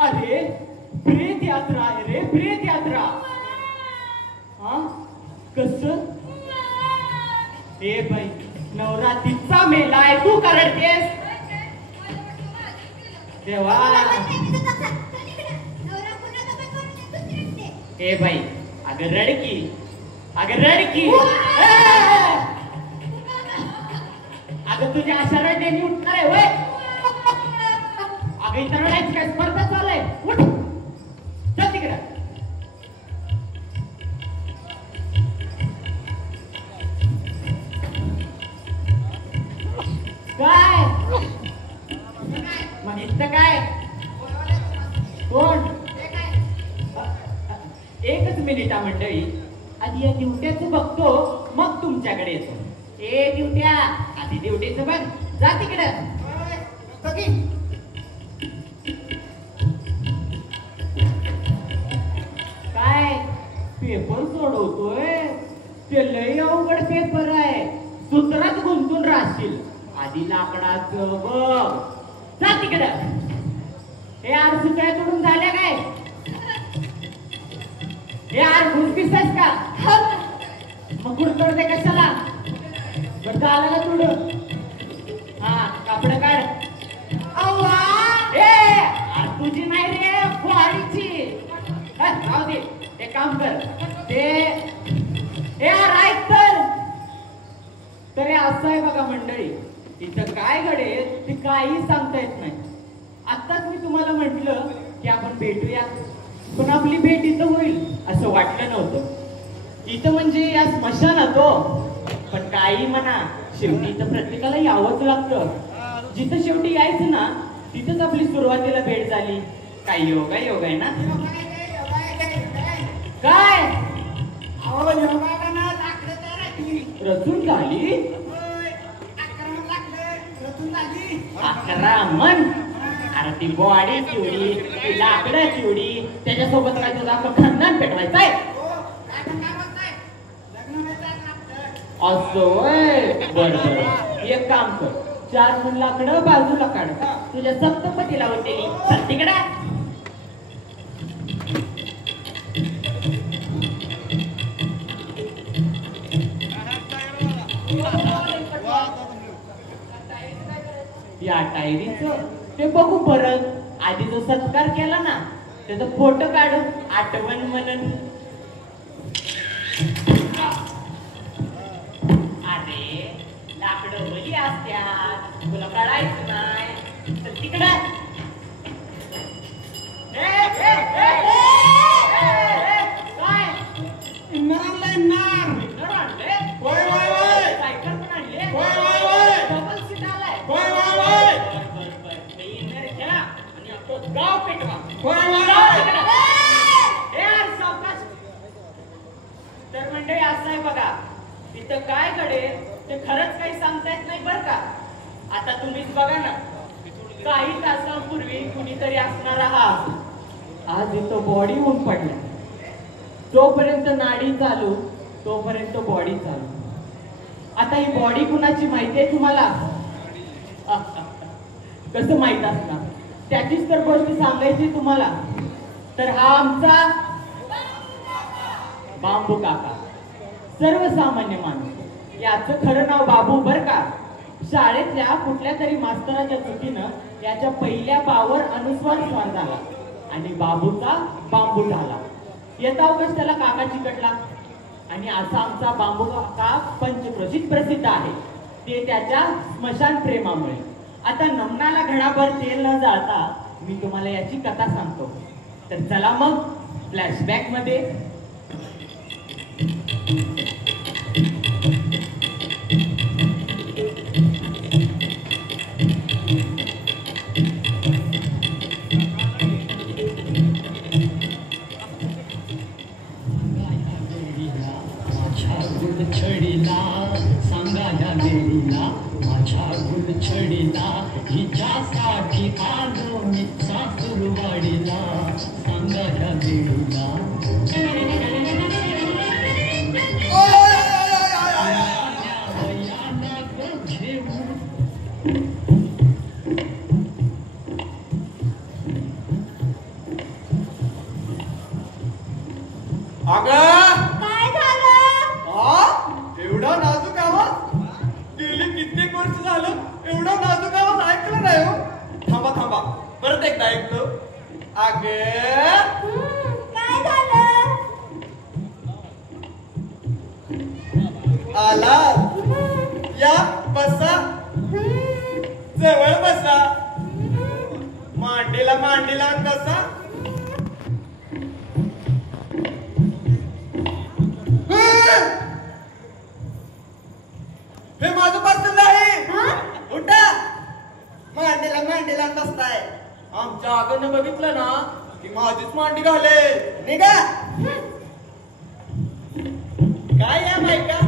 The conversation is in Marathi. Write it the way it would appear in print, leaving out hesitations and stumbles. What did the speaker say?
अरे प्रेत यात्रा आहे रे, प्रेत यात्रा. हा कस? ए बाई, नवरा तिचा मेलाय, तू करतेस देवा. ए बाई, अगं रडकी, अगं रडकी. अगं तुझ्या अशा रडण्याने उठणार आहे वय? अगं इतर रडायची काय स्पर्धा चालू आहे? उठ, चल तिकडे. काय मग इथं काय? कोण? एकच मिनिट मंडळी, आधी या ड्युट्याचं बघतो, मग तुमच्याकडे येतो. ए ड्युट्या, आधी ड्युटीचं बघ, जा तिकडं. काय पेपर सोडवतोय? ते लय अवघड पेपर आहे, सूत्रात गुंतून राहशील. आधी लाकडाचं बघ, जा तिकडं. हे यार सुतळ्या तोडून झाल्या काय? हे यार घुस पिसायस का? मग कुडतोडते कशाला? बरं आला ना तुडून. हा कापड काढ. तुझी नाही रे, फुहारीची. राहू दे, एक काम कर, ते यार ऐक तर हे असं आहे बघा मंडळी, इथं काय घडेल ते काही सांगता येत नाही. आत्ताच मी तुम्हाला म्हटलं की आपण भेटूया, पण आपली भेट इथं होईल असं वाटलं नव्हतं. इथं म्हणजे या स्मशानात हो, पण काही म्हणा, शेवटी इथं प्रत्येकाला यावंच लागतं. जिथं शेवटी यायचं ना, तिथंच आपली सुरुवातीला भेट झाली. काय योगा योग आहे ना? काय रचून झाली? आक्रमण? अरे ती बॉडी चिवडी, ती लाकडं चिवडी, त्याच्यासोबत काय तुझं आपलं खानदान पेटवायचंय? असं बर बर, एक काम कर, 4 फूट लाकडं बाजूला काढ, तुझ्या सप्तपतीला होते तिकडे. या टायरीचं ते बघू परत. आधी जो सत्कार केला ना, त्याचा फोटो काढू, आठवण म्हणून. अरे लाकडं बली असत्यात, तुला कळायचं नाही. तर तिकडं तर मंडळी असं आहे बघा, इथं काय घडेल ते खरंच काही सांगता येत नाही बरं का. आता तुम्हीच बघा ना, काही तासांपूर्वी कुणीतरी असणारा हा आज इथं बॉडी होऊन पडला. जोपर्यंत नाडी चालू तोपर्यंत बॉडी चालू. आता ही बॉडी कुणाची माहिती आहे तुम्हाला? कसं माहित असणार? त्याचीच तर गोष्ट सांगायची तुम्हाला. तर हा आमचा बांबू काका, सर्वसामान्य माणूस. याचं खरं नाव बाबू बर का. शाळेतल्या कुठल्या तरी मास्तराच्या चुकीनं याच्या पहिल्या बावर अनुस्वार स्वार झाला आणि बाबूचा बांबू झाला. येता अवकाश त्याला काका चिकटला आणि असा आमचा बांबू काका पंचक्रोशीत प्रसिद्ध आहे, ते त्याच्या स्मशान प्रेमामुळे. आता नमनाला घडाभर तेल न जाळता मी तुम्हाला याची कथा सांगतो. तर चला मग फ्लॅशबॅक मध्ये. गुलछडीला सांगा ह्या वेळीला माझ्या गुलछडीला हिच्यासाठी आलो मी सासूरवाडीला सांगा ह्या वेळीला काय झालं? एवढा नाजूक आवाज गेली कित्येक वर्ष झालं एवढा नाजूक आवाज ऐकलं नाही हो. थांबा थांबा परत एकदा ऐकतो. अग काय झालं? आला या बसा जवळ बसा मांडीला मांडी लावून बसा. हे माझं पार्सल नाही. उठा मांडीला मांडी लावून बसताय. आमच्या आगानं बघितलं ना की माझीच मांडी घाले. निघा. काय या बायका